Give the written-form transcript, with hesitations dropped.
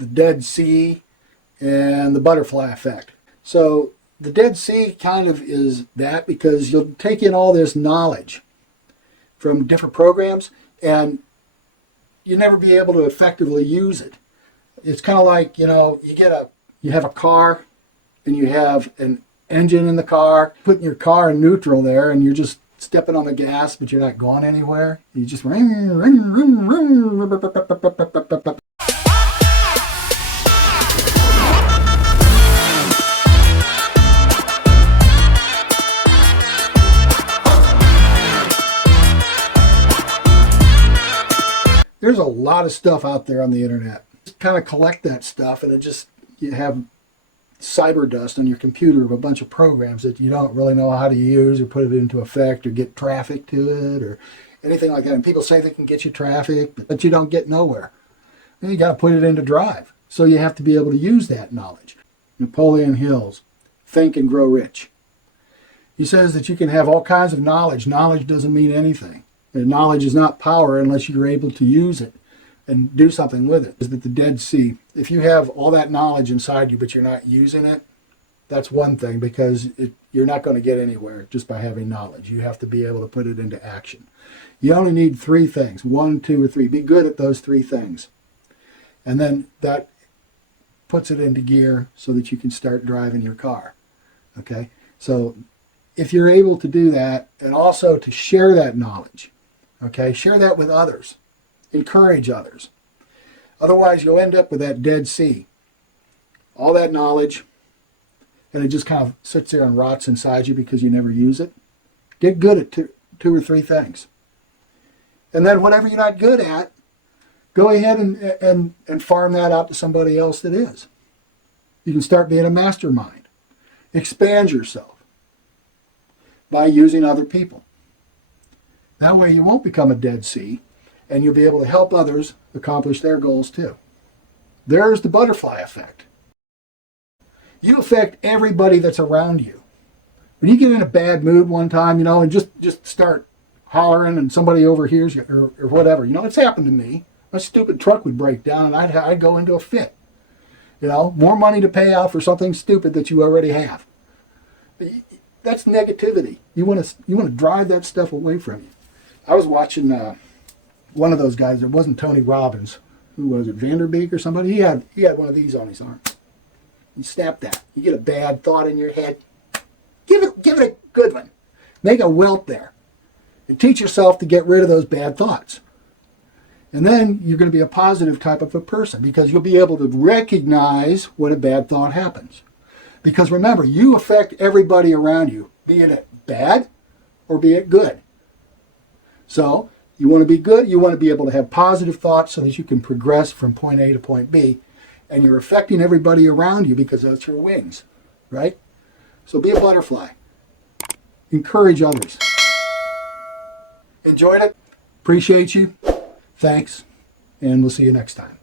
the Dead Sea and the butterfly effect. So the Dead Sea kind of is that, because you'll take in all this knowledge from different programs and you'll never be able to effectively use it. It's kind of like, you have a car and you have an engine in the car, putting your car in neutral there, and you're just stepping on the gas, but you're not going anywhere. You just There's a lot of stuff out there on the internet. Just kind of collect that stuff, and you have cyber dust on your computer of a bunch of programs that you don't really know how to use or put it into effect or get traffic to it or anything like that. And people say they can get you traffic, but you don't get nowhere. And you got to put it into drive. So you have to be able to use that knowledge. Napoleon Hill's Think and Grow Rich. He says that you can have all kinds of knowledge. Knowledge doesn't mean anything. And knowledge is not power unless you're able to use it and do something with it. Is that the Dead Sea? If you have all that knowledge inside you but you're not using it, that's one thing, because you're not going to get anywhere just by having knowledge. You have to be able to put it into action. You only need 3 things, 1, 2, or 3. Be good at those 3 things. And then that puts it into gear so that you can start driving your car. Okay? So if you're able to do that, and also to share that knowledge, okay, share that with others. Encourage others. Otherwise, you'll end up with that Dead Sea. All that knowledge, and it just kind of sits there and rots inside you because you never use it. Get good at 2 or 3 things. And then whatever you're not good at, go ahead and farm that out to somebody else that is. You can start being a mastermind. Expand yourself by using other people. That way you won't become a Dead Sea, and you'll be able to help others accomplish their goals too. There's the butterfly effect. You affect everybody that's around you. When you get in a bad mood one time, and just start hollering and somebody overhears you or whatever, it's happened to me. My stupid truck would break down and I'd go into a fit. More money to pay out for something stupid that you already have. That's negativity. You want to drive that stuff away from you. I was watching one of those guys. It wasn't Tony Robbins. Who was it? Vanderbeek or somebody? He had one of these on his arm. You snap that. You get a bad thought in your head. Give it a good one. Make a wilt there, and teach yourself to get rid of those bad thoughts. And then you're going to be a positive type of a person, because you'll be able to recognize when a bad thought happens. Because remember, you affect everybody around you, be it bad or be it good. So you want to be good, you want to be able to have positive thoughts so that you can progress from point A to point B, and you're affecting everybody around you because that's your wings, right? So be a butterfly. Encourage others. Enjoyed it? Appreciate you. Thanks, and we'll see you next time.